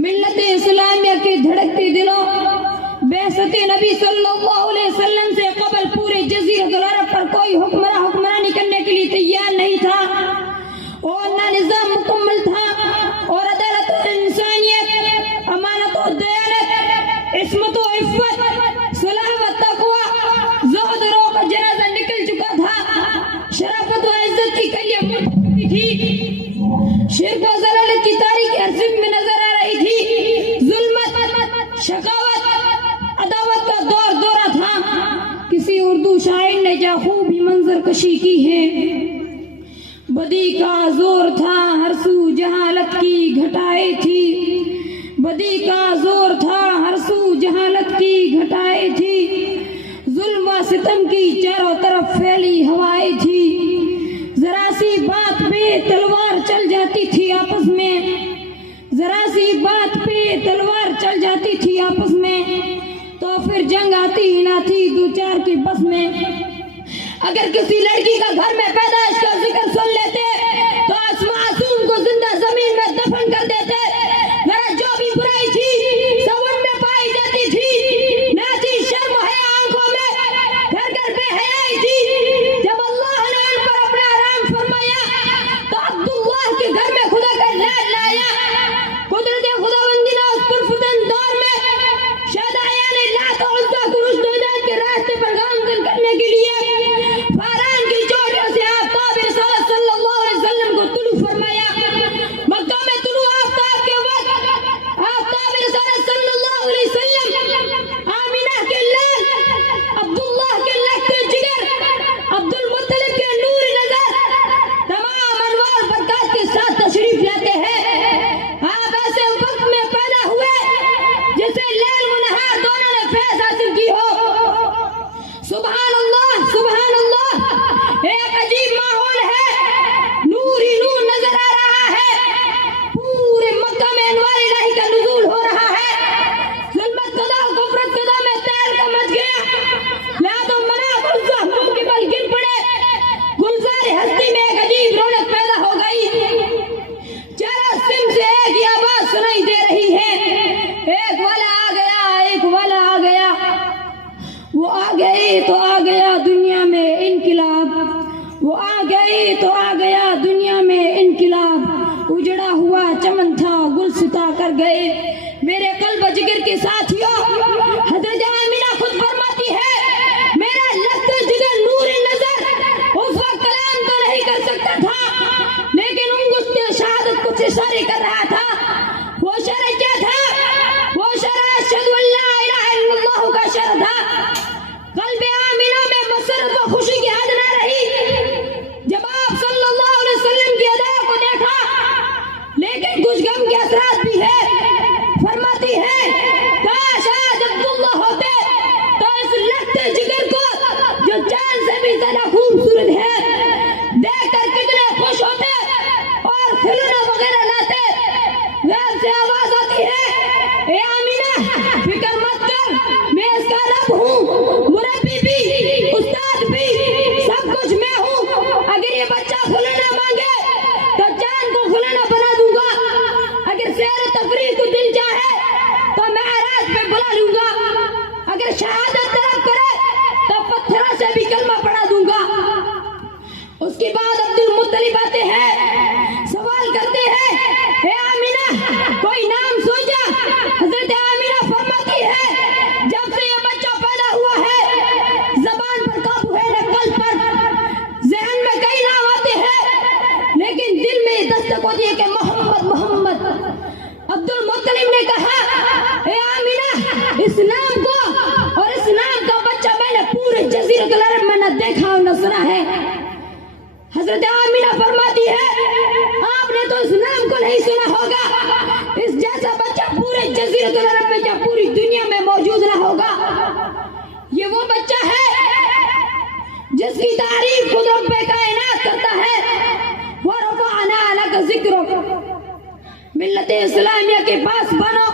मिल्लत इस्लामिया के धड़कते दिलों बेसते नबी सल्लल्लाहु अलैहि वसल्लम से कबल पूरे जज़ीरतुल अरब पर कोई हुक्मरानी करने के लिए तैयार नहीं था और ना निज़ाम मुकम्मल था और अदालत और इंसानियत, अमानत और दयानत, इस्मत और इफ़्फ़त, सलाह व तक़वा, ज़ुहद और का जनाजा निकल चुका था। शराफत और इज्जत की कलियां मुड़ चुकी थी। शिर्क और ज़लालत की तारीख हर सिर्फ में नजर आ रही थी। जुल्मत, शकावत, अदावत का दौर दौरा था। किसी उर्दू शायर ने जा खूब ही मंजर कशी की है। बदी का जोर था हर सू जहालत की घटाए थी। बदी का जोर था हर सू जहालत की घटाए थी। जुल्म व सितम की चारों तरफ फैली हवाएं थी। जरा सी बात पे तलवार चल जाती थी आपस में। जरा सी बात पे तलवार चल जाती थी आपस में तो फिर जंग आती ही ना थी दो चार की बस में। अगर किसी लड़की का घर में पैदाइश का जिक्र सुन लेते तो मासूम को जिंदा जमीन में दफन कर देते। मेरा जो भी बुराई थी सब उनमें पाई जाती थी। ना थी शर्म है आंखों में, घर घर बेहयाई थी। जब अल्लाह ने उन पर अपना आराम फरमाया तो अब्दुल्लाह के घर में खुदा का लाड लाया। कुदरत खुदाबंदी ने उस पुरफुदन दौर में शादाया ने लात और उज़्ज़ा को रुश्द के रास्ते पर गामजन करने के लिए फारान की चोटियों से आफ़ताब रिसालत सल्लल्लाहु अलैहि वसल्लम को तुलू फरमाया। मक्का में तुलू आफ़ताब के वक्त आफ़ताब रिसालत सल्लल्लाहु अलैहि वसल्लम आमिना के लाल, अब्दुल्लाह के लखते जिगर, अब्दुल मुत्तलिब के नूरी नजर तमाम अनवार बरकत के साथ तशरीफ लाते हैं। आप ऐसे वक्त में पैदा हुए जिसे लैल व नहार दोनों ने फैज़ हासिल की हो। सुभान अल्लाह, सुभान अल्लाह। एक अजीब माहौल है, नूर ही नूर नजर आ रहा है। पूरे मक्का में अनवार इलाही का नुज़ूल हो रहा है। ज़ुल्मत कदा कुफरत कदा में तैर का मच गया। लात और मनात उज़्ज़ा मुंह के बल गिर पड़े। गुलजार हस्ती में एक अजीब रौनक पैदा हो गई। चारों सिम से एक ही आवाज सुनाई दे रही है, एक वाला आ गया, एक वाला आ गया। वो आ गए तो आ गया दुनिया में इनकिलाब। वो आ गए तो आ गया दुनिया में इनकिलाब। उजड़ा हुआ चमन था गुलसिता कर गए। मेरे कल्ब जिगर के साथियों, हज़रत आमिना खुद फरमाती है मेरा लख्त जिगर नूर नजर उस वक्त कलाम तो नहीं कर सकता था लेकिन उंगुश्ते शहादत कुछ इशारे कर रहा था। वो शरह क्या था? वो शरह अशहदु अल्ला इलाहा इल्लल्लाह का शरह था। कल्बे आमिना में मसरत व खुशी की हद न रही जब आप सल्लल्लाहु अलैहि वसल्लम की अदा को देखा, लेकिन कुछ गम के असरात भी है। फरमाती है काश आज अब्दुल्लाह होते तो इस लखते जिगर को जो चांद से भी ज्यादा खूबसूरत है देखकर कितने खुश होते और खिलौना वगैरह लाते। घर से आवाज आती है ए आमिना फिक्र मत कर, मैं इसका रब हूँ, मुरब्बी भी, उस्ताद भी, सब कुछ मैं हूँ। अगर ये बच्चा खिलौना मांगे तो चांद को खिलौना बना दूंगा। अगर सैर तफरीह को दिल चाहे तो मैं रात पे बुला लूंगा। अगर शहादत तलब करे तो पत्थरों से भी कलमा पढ़ा दूंगा। उसके बाद अब्दुल मुत्तलिब आते हैं, सवाल करते हैं हे आमिना कोई नाम सोचा? हजरत आमिना फरमाती है जब से ये बच्चा पैदा हुआ है जबान पर काबू है न कल्ब पर। जहन में कई नाम आते हैं लेकिन दिल में दस्तक होती है कि मोहम्मद मोहम्मद। अब्दुल मुत्तलिब ने कहा ए आमिना इस नाम को और इस नाम का बच्चा मैंने पूरे जज़ीरतुल अरब में न देखा और न सुना है। हजरत आमिना फरमाती है आपने तो इस नाम को नहीं सुना होगा। इस जैसा बच्चा पूरे जज़ीरतुल अरब में या पूरी दुनिया में मौजूद ना होगा। ये वो बच्चा है जिसकी तारीफ खुद रब्बे कायनात करता है। व रफ़अना लका ज़िक्रुक। मिल्लत इस्लामिया के पास बनो।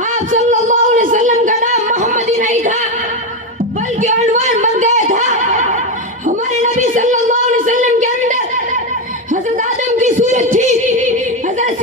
आप सल्लल्लाहु अलैहि वसल्लम का नाम मोहम्मद ही नहीं था बल्कि उन्वान बन गया था। हमारे नबी सल्लल्लाहु अलैहि वसल्लम के अंदर हजरत आदम की सूरत थी, हजरत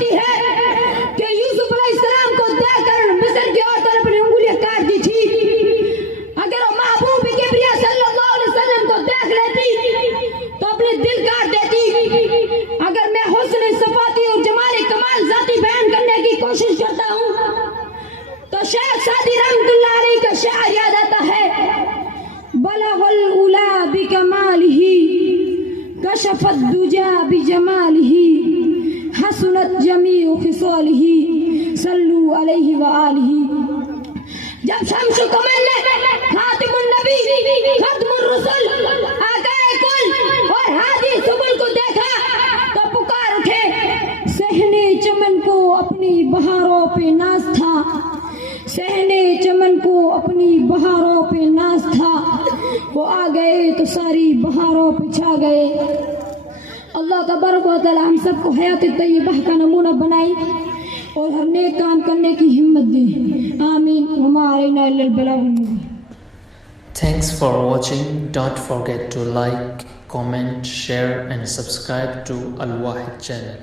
फरमाती है कि यूसुफ अलैहिस्सलाम को देखकर मिस्र की औरतों ने अपनी उंगलियां काट दी थी। अगर वो महबूब किबरिया सल्लल्लाहु अलैहि वसल्लम को देख लेती तो अपने दिल काट देती। अगर मैं हुस्न सफाती और जमाल कमाल जाती बयान करने की कोशिश करता हूँ तो शेख सादी रहमतुल्लाह अलैह का शेर याद आता है, बलगल उला बिकमालिही कशफत दुजा बिजमालिही हसनत जमीउ खिसालिही सल्लू अलैहि व आलिही। जब शम्सु कमल ने खातिमुन नबी खत्मुर रसूल आकाए कुल और हादी सुबुल को देखा तो पुकार उठे, सहने चमन को अपनी बहारों पे नाज था, सहने चमन को अपनी बहारों पे नाज था, वो आ गए तो सारी बहारों पे छा गए। अल्लाह तबारक व तआला हम सबको हयात तय्यबा का नमूना बनाए और हर नेक काम करने की हिम्मत दे। आमीन। वमा अलैना इल्लल बलागुल मुबीन। Thanks for watching. Don't forget to like, comment, share and subscribe to Al Wahid channel.